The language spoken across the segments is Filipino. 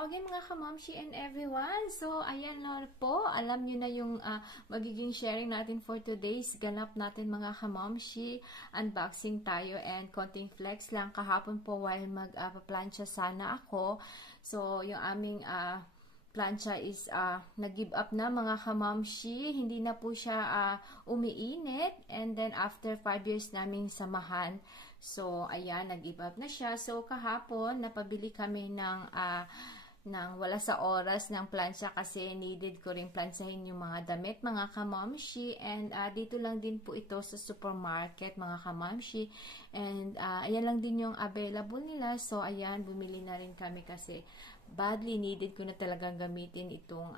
morning mga kamamshi and everyone. So, ayan na po. Alam nyo na yung magiging sharing natin for today's ganap natin mga kamamshi. Unboxing tayo and konting flex lang. Kahapon po while mag-plancha sana ako. So, yung aming plancha is nag-give up na mga kamamshi. Hindi na po siya umiinit. And then, after 5 years naming samahan, so, ayan, nag-give up na siya. So, kahapon, napabili kami ng wala sa oras ng plancha kasi needed ko rin plansahin yung mga damit, mga kamamshi. And dito lang din po ito sa supermarket, mga kamamshi. And ayan lang din yung available nila. So, ayan, bumili na rin kami kasi badly needed ko na talagang gamitin itong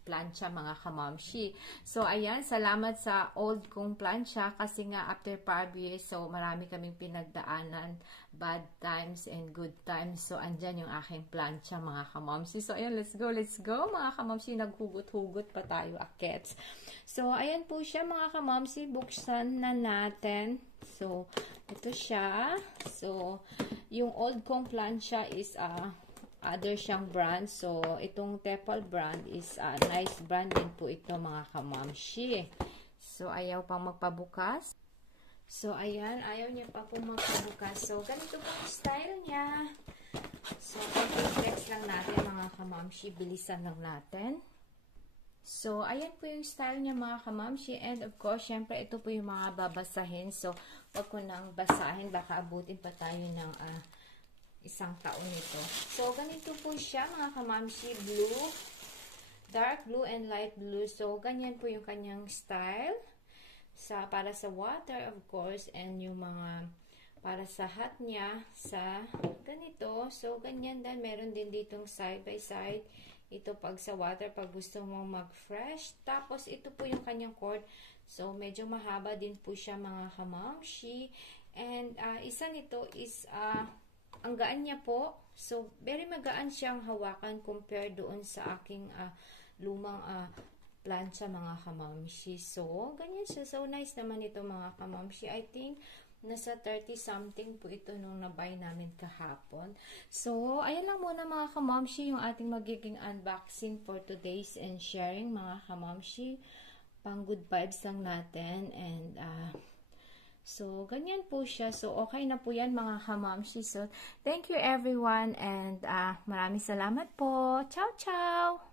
plancha mga kamamshi. So, ayan, salamat sa old kong plancha kasi nga after 5 years, so marami kaming pinagdaanan, bad times and good times. So, andyan yung aking plancha mga kamamshi. So, ayan, let's go mga kamamshi. Naghugot-hugot pa tayo, akets. So, ayan po siya mga kamamshi. Buksan na natin. So, ito siya. So, yung old kong plancha is other siyang brand. So, itong Tefal brand is nice brand din po ito mga kamamshi. So, ayaw pang magpabukas. So, ayan. Ayaw niya pa po magpabukas. So, ganito po yung style niya. So, flex lang natin mga kamamshi. Bilisan lang natin. So, ayan po yung style niya mga kamamshi. And of course, syempre, ito po yung mga babasahin. So, wag ko nang basahin. Baka abutin pa tayo ng isang taon nito. So, ganito po siya mga kamamshi, blue, dark blue and light blue. So, ganyan po yung kanyang style. Para sa water, of course, and yung mga para sa hat niya, sa ganito. So, ganyan din. Meron din ditong side by side. Ito pag sa water, pag gusto mo mag-fresh. Tapos, ito po yung kanyang cord. So, medyo mahaba din po siya mga kamamshi. And, isa nito is, ang gaan niya po. So, very magaan siyang hawakan compared doon sa aking lumang plancha mga kamamshi. So, ganyan siya. So, nice naman ito mga kamamshi. I think, nasa 30 something po ito nung nabay namin kahapon. So, ayan lang muna mga kamamshi yung ating magiging unboxing for today's and sharing mga kamamshi. Pang good vibes lang natin. And, so, ganyan po siya. So, okay na po yan mga kamamshi. So, thank you everyone and maraming salamat po. Ciao, ciao!